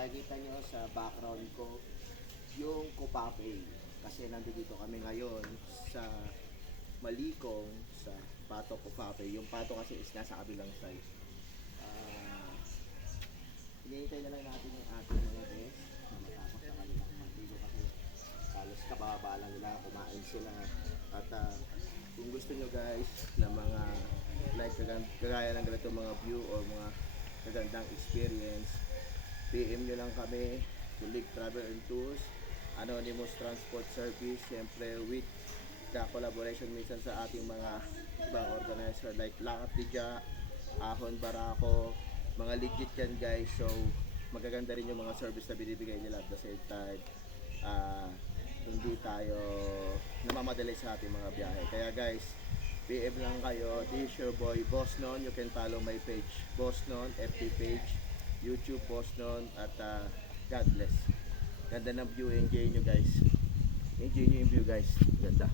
makikita nyo sa background ko yung Copape. Kasi nandito kami ngayon sa Malikong sa Pato Copape. Yung Pato kasi is nasa kabilang side. Hinihintay na lang natin yung ating mga guests na matapos na kanilang mantigo kasi halos kababa lang nila, kumain sila. At kung gusto nyo guys na mga like kagaya ng ganito mga view o mga magandang experience, PM nyo lang kami, Kulig Travel and Tours, Anonymous Transport Service, siyempre with collaboration minsan sa ating mga ibang organizer like Lakat Lidya, Ahon Barako, mga legit yan guys. So magaganda rin yung mga service na binibigay nila at the same time hindi tayo namamadali sa ating mga biyahe. Kaya guys, PM lang kayo. This is your boy Boss Non. You can follow my page Boss Non, FB page, YouTube Boss Non, at God bless. Ganda ng view, enjoy nyo guys. Enjoy nyo yung view guys. Ganda.